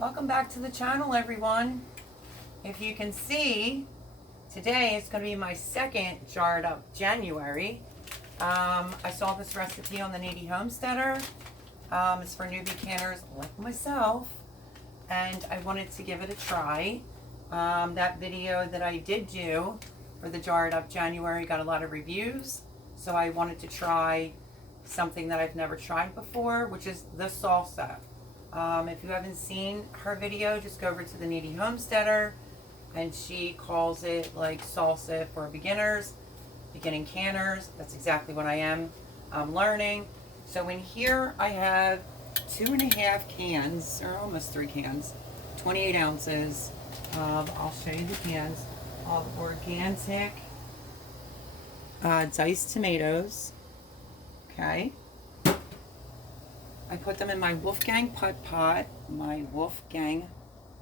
Welcome back to the channel, everyone. If you can see, today is going to be my second jarred up January. I saw this recipe on the Newbie Homesteader. It's for newbie canners like myself, and I wanted to give it a try. That video that I did do for the jarred up January got a lot of reviews, so I wanted to try something that I've never tried before, which is the salsa. If you haven't seen her video, just go over to the Newbie Homesteader, and she calls it like salsa for beginners, beginning canners. That's exactly what I am. I'm learning. So in here I have 2.5 cans, or almost 3 cans, 28 ounces of, I'll show you the cans, of organic diced tomatoes. Okay. I put them in my Wolfgang pot, my Wolfgang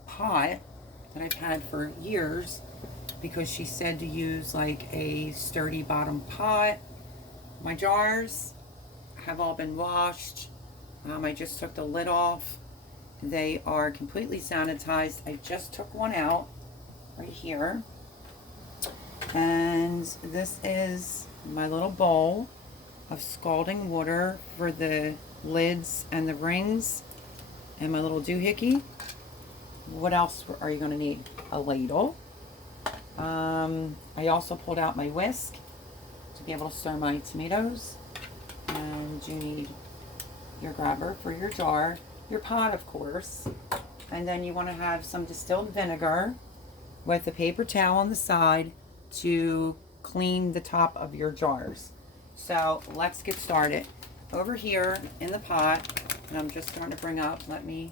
pot that I've had for years, because she said to use like a sturdy bottom pot. My jars have all been washed. I just took the lid off. They are completely sanitized. I just took one out right here. And this is my little bowl of scalding water for the lids and the rings, and my little doohickey. What else are you going to need? A ladle. I also pulled out my whisk to be able to stir my tomatoes, and you need your grabber for your jar, your pot of course, and then you want to have some distilled vinegar with a paper towel on the side to clean the top of your jars. So let's get started. Over here in the pot, and I'm just starting to bring up, let me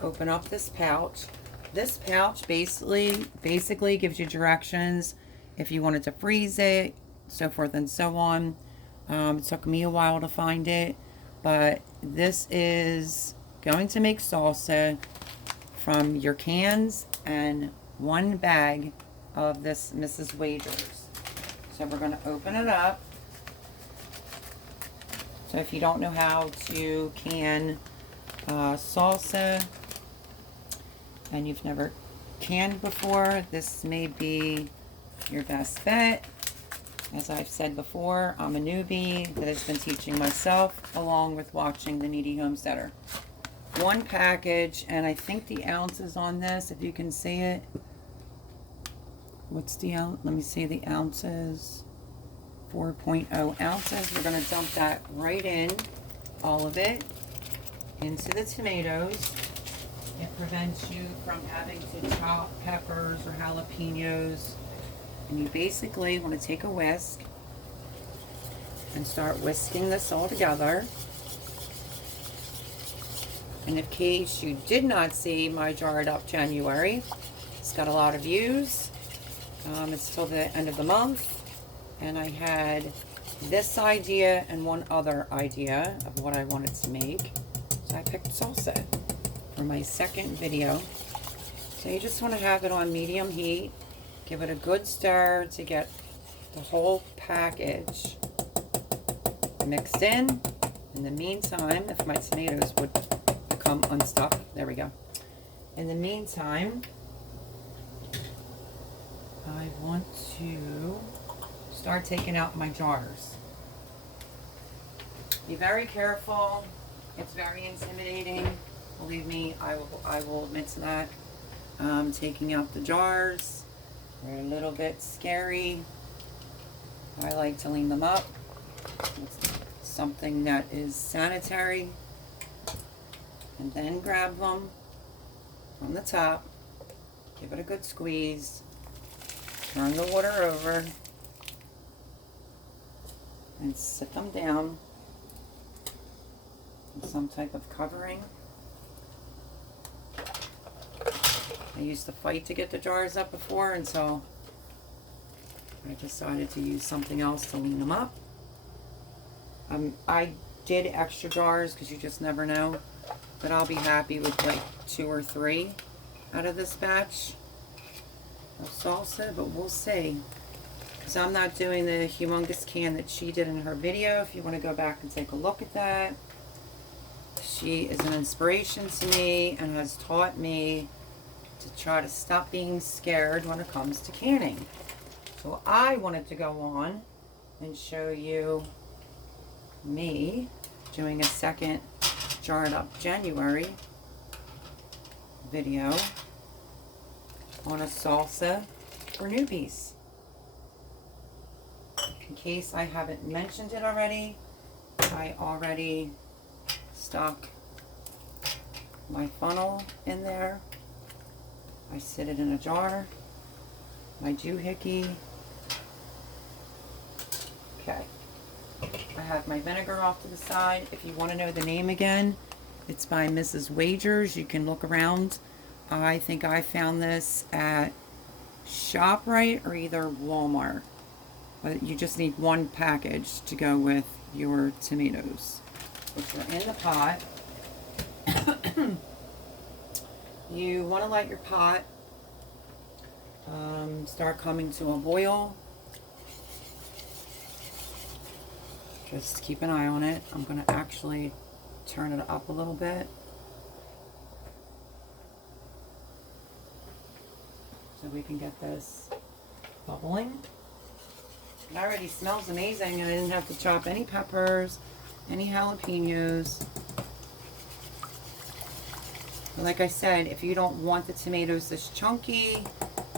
open up this pouch. This pouch basically gives you directions if you wanted to freeze it, so forth and so on. It took me a while to find it, but this is going to make salsa from your cans and 1 bag of this Mrs. Wagers. So we're going to open it up. So if you don't know how to can salsa and you've never canned before, this may be your best bet. As I've said before, I'm a newbie that has been teaching myself along with watching the Newbie Homesteader. 1 package, and I think the ounces on this, if you can see it. What's the ounce? Let me see the ounces. 4.0 ounces. We're going to dump that right in, all of it, into the tomatoes. It prevents you from having to chop peppers or jalapenos. And you basically want to take a whisk and start whisking this all together. And in case you did not see my jarred up January, it's got a lot of views. It's till the end of the month. And I had this idea and one other idea of what I wanted to make. So I picked salsa for my second video. So you just want to have it on medium heat. Give it a good stir to get the whole package mixed in. In the meantime, if my tomatoes would become unstuck, there we go. In the meantime, I want to start taking out my jars. Be very careful. It's very intimidating. Believe me, I will admit to that. Taking out the jars, they're a little bit scary. I like to lean them up. It's something that is sanitary. And then grab them from the top. Give it a good squeeze. Turn the water over. And sit them down in some type of covering. I used to fight to get the jars up before, and so I decided to use something else to lean them up. I did extra jars because you just never know, but I'll be happy with like 2 or 3 out of this batch of salsa, but we'll see. Because I'm not doing the humongous can that she did in her video. If you want to go back and take a look at that. She is an inspiration to me and has taught me to try to stop being scared when it comes to canning. So I wanted to go on and show you me doing a second Jarred Up January video on a salsa for newbies. In case I haven't mentioned it already, I already stuck my funnel in there. I sit it in a jar, my doohickey. Okay, I have my vinegar off to the side. If you want to know the name again, it's by Mrs. Wagers. You can look around. I think I found this at ShopRite or either Walmart. But you just need one package to go with your tomatoes, which are in the pot. You want to let your pot start coming to a boil. Just keep an eye on it. I'm going to actually turn it up a little bit so we can get this bubbling. It already smells amazing, and I didn't have to chop any peppers, any jalapenos. But like I said, if you don't want the tomatoes this chunky,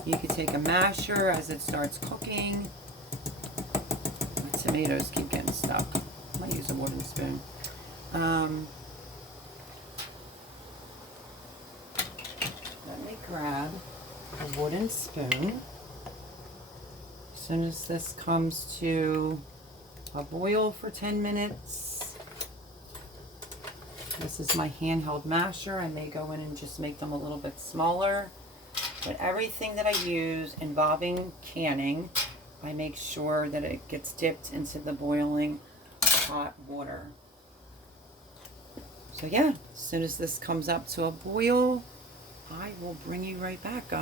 you could take a masher as it starts cooking. My tomatoes keep getting stuck. I might use a wooden spoon. Let me grab a wooden spoon. As soon as this comes to a boil for 10 minutes, this is my handheld masher. I may go in and just make them a little bit smaller. But everything that I use involving canning, I make sure that it gets dipped into the boiling hot water. So yeah, as soon as this comes up to a boil, I will bring you right back, guys.